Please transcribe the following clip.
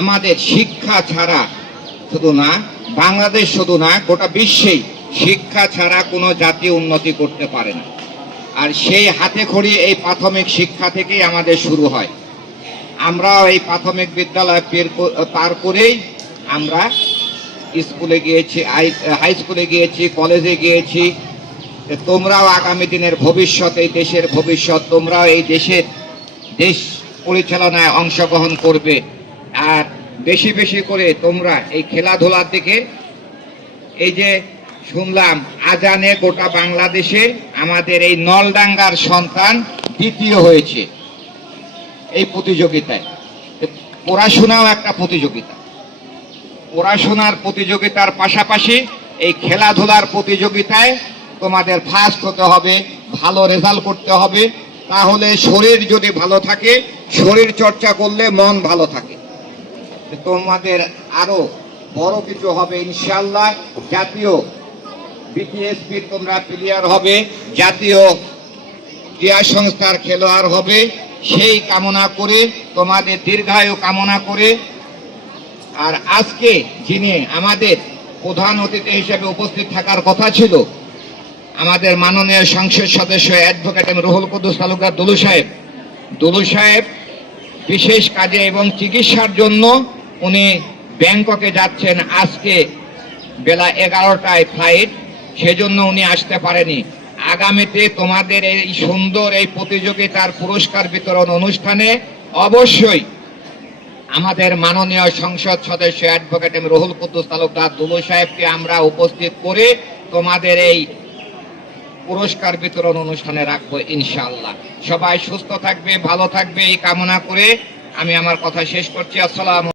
আমাদের শিক্ষা ছাড়া শুধু না, বাংলাদেশ শুধু না, গোটা বিশ্বেই শিক্ষা ছাড়া কোনো জাতি উন্নতি করতে পারে না। আর সেই হাতে খড়ি এই প্রাথমিক শিক্ষা থেকেই আমাদের শুরু হয়। আমরাও এই প্রাথমিক বিদ্যালয় পার করেই আমরা স্কুলে গিয়েছি, হাই স্কুলে গিয়েছি, কলেজে গিয়েছি। তোমরাও আগামী দিনের ভবিষ্যৎ, এই দেশের ভবিষ্যৎ, তোমরাও এই দেশ পরিচালনায় অংশগ্রহণ করবে। আর বেশি বেশি করে তোমরা এই খেলাধুলার দিকে, এই যে শুনলাম আজানে গোটা বাংলাদেশে আমাদের এই নলডাঙ্গার সন্তান দ্বিতীয় হয়েছে এই প্রতিযোগিতায়। পড়াশোনাও একটা প্রতিযোগিতা, পড়াশোনার প্রতিযোগিতার পাশাপাশি এই খেলাধুলার প্রতিযোগিতায় তোমাদের ফার্স্ট হতে হবে, ভালো রেজাল্ট করতে হবে। তাহলে শরীর যদি ভালো থাকে, শরীর চর্চা করলে মন ভালো থাকে, তোমাদের আরো বড় কিছু হবে ইনশাআল্লাহ। জাতীয় বিটিএসপির তোমরা প্লেয়ার হবে, জাতীয় ক্রীড়া সংস্থার খেলোয়াড় হবে, সেই কামনা করে, তোমাদের দীর্ঘায়ু কামনা করে। আর আজকে যিনি আমাদের প্রধান অতিথি হিসেবে উপস্থিত থাকার কথা ছিল, আমাদের মাননীয় সংসদ সদস্য অ্যাডভোকেট রুহুল কুদ্দুস তালুকদার দুলু সাহেব বিশেষ কাজে এবং চিকিৎসার জন্য উনি ব্যাংককে যাচ্ছেন। আজকে বেলা 11টায় ফ্লাইট, সেজন্য উনি আসতে পারেনি। আগামীতে তোমাদের এই সুন্দর এই প্রতিযোগিতার পুরস্কার বিতরণ অনুষ্ঠানে অবশ্যই আমাদের মাননীয় সংসদ সদস্য অ্যাডভোকেট রুহুল কুদ্দুস তালুকদার দুলু সাহেবকে আমরা উপস্থিত করে তোমাদের এই পুরস্কার বিতরণ অনুষ্ঠানে রাখবো ইনশাআল্লাহ। সবাই সুস্থ থাকবে, ভালো থাকবে এই কামনা করে আমি আমার কথা শেষ করছি। আসসালাম।